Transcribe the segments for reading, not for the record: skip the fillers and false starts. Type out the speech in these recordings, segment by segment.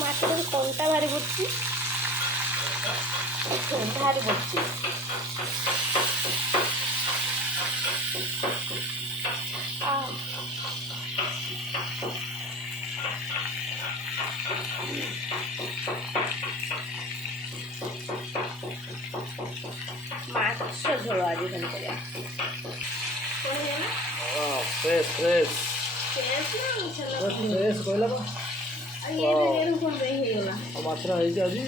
ମାଛରେ କଣ୍ଟା ଭାରି ପଡ଼ୁଛି, ଭାରି ପଡ଼ୁଛି। ମାଛ ଝୋଳ ଆଜି ଖାଲି କରିବା। ଫ୍ରେଶ ଫ୍ରେଶ ଫ୍ରେଶ କହିଲା ବା। ମାଛଟା ହେଇଛି ଆଜି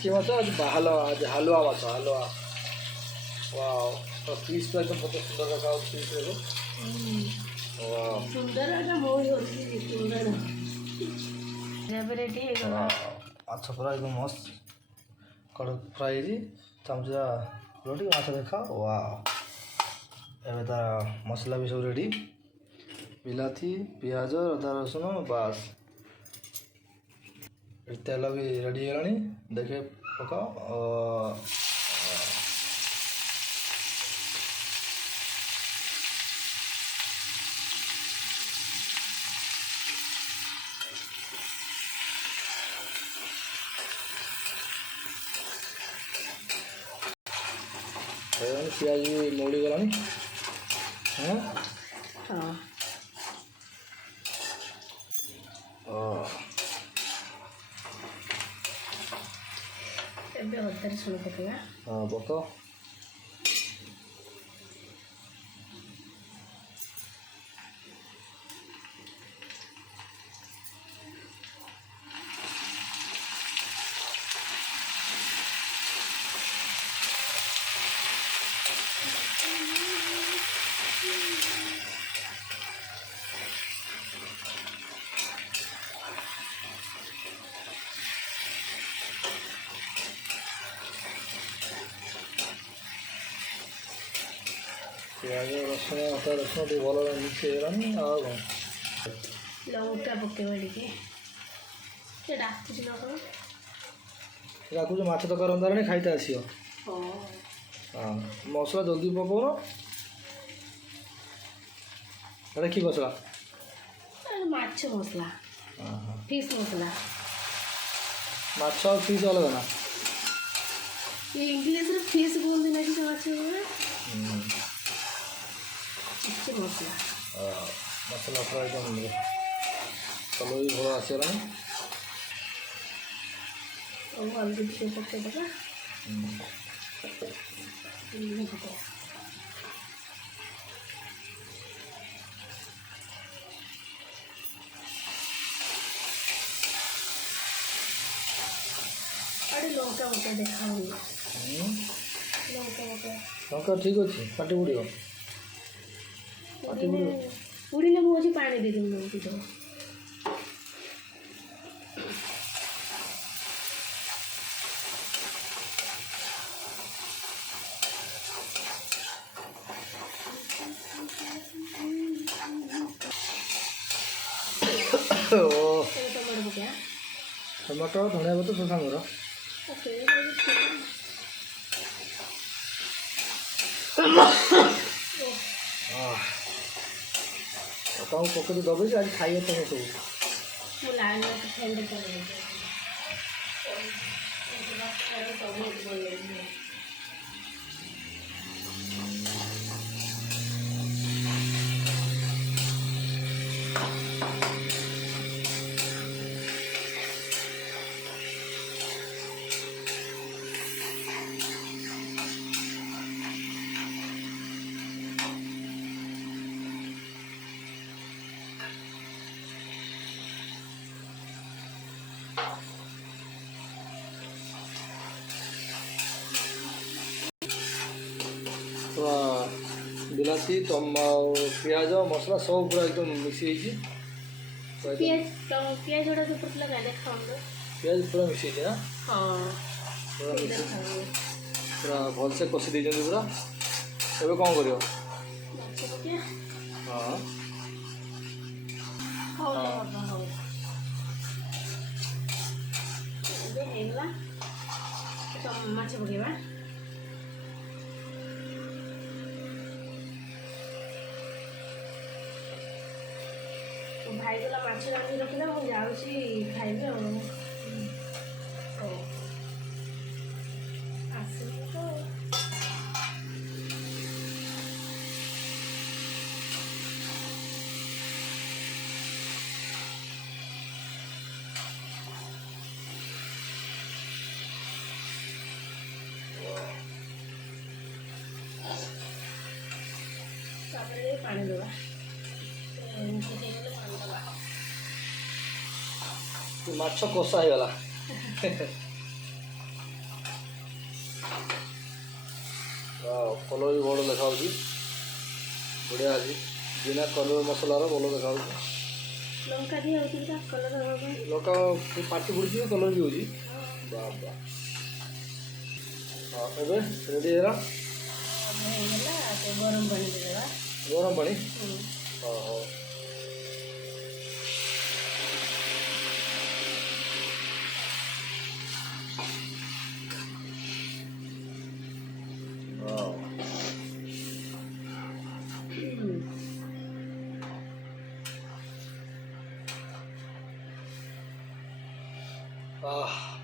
କି ମାଛ? ଆଜି ହାଲୁଆ ମାଛ, ହାଲୁଆ। ୱାଓ, ପିସ୍ ତ ଏକଦମ ବହୁତ ସୁନ୍ଦର ଦେଖାଯାଉଛି। ପିସ୍ ମାଛ ପୁରା ଏକଦମ ମସ୍ତ କଡ଼କ ଫ୍ରାଏ ହେଇଛି। ଚାମଚା ଟିକେ ମାଛ ଦେଖା। ୱାଓ, ଏବେ ତାର ମସଲା ବି ସବୁ ରେଡ଼ି। ବିଲାତି, ପିଆଜ, ଅଦା ରସୁଣ, ବାସ୍। ତେଲ ବି ରେଡ଼ି ହେଇଗଲାଣି। ଦେଖେ ପକାଅ। ପିଆଜ ବି ମଉଳି ଗଲାଣି। ଏବେ ଅଦା ରସୁଣ ପକେଇବା। ପକାଅ। ପିଆଜ, ରସୁଣ, ଅଦା ରସୁଣ ଟିକେ ଭଲ ମିକ୍ସ ହେଇଗଲାଣି। ଆଉ କ'ଣ ଲଙ୍କା ପକେଇବା ଟିକେ। ସେ ଡାକୁଛି ନା କ'ଣ? ଡାକୁଛି। ମାଛ ତରକାରୀ ରନ୍ଧାରାଣି, ଖାଇତେ ଆସିବ। ହଁ, ମସଲା ଜଲ୍ଦି ପକାଉନ। ଏଇଟା କି ମସଲା? ମାଛ ମସଲା, ଫିସ୍ ମସଲା। ମାଛ ଆଉ ଫିସ୍ ଅଲଗା ନା? ଇଂଲିଶରେ ଫିସ୍ କୁହନ୍ତି ନା କି ସେ ମାଛ ମସଲା। ମସଲା ପୁରା ଏକଦମ କଲର୍ ବି ଭଲ ଆସିଗଲାଣି। ହଳଦୀ ଟିକେ ପକେଇଦେବା। ଲଙ୍କା ପକା ଦେଖା ହୁଏ। ଲଙ୍କା ଠିକ୍ ଅଛି। ପାଟି ବୁଡ଼ିବ। ବୁଡ଼ିଲେ ମୁଁ ଅଛି ପାଣି ଦେଇଦେବି। ଟମାଟୋ, ଧଣିଆ ପତ୍ର ସବୁ ସାଙ୍ଗର। ତାଙ୍କୁ ପକେଇ ଦବେଇଛି ଆଜି ଖାଇବା ତମେ ସବୁ। पूरा बिलाती पियाज मसला सब पूरा एकदम मिसी पियाज जोड़ा तो पतला गाने खाऊंगा। पियाज पूरा मिसी ना हाँ पूरा ठीक मिसी है पूरा भलसे कषि देते पूरा एबे कौन करियो माछ पके हाँ खाओ ना हो ये हेला तो माछ पकेबा भाई गला माछ रांधि रखिला मु जाउची खाइबे आसे तो तापरे पानी देवा माछ कषा हो गला कलर भी बड़ देखा बढ़िया अच्छी बिना कलर मसलार भल देखा लंका दिया होती कलर लंका पाटी पड़ी कलर भी होगी बाबा हाँ ए रेडी है गरम पानी देवा गरम पानी हाँ हाँ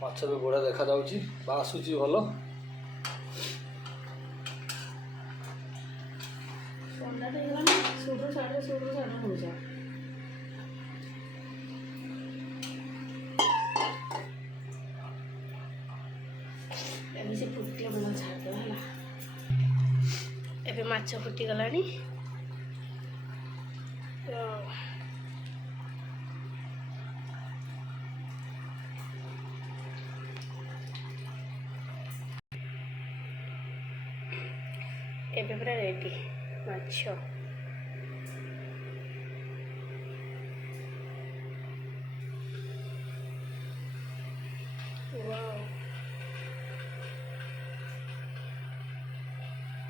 माछ भी बड़ा देखा जाऊँगी बासुची भल सुडू साढ़े हो जाए अभी से फुटे बना छाड़ है एबे माछ फुटी गलानी एबे पूरा रेडी माछ वाह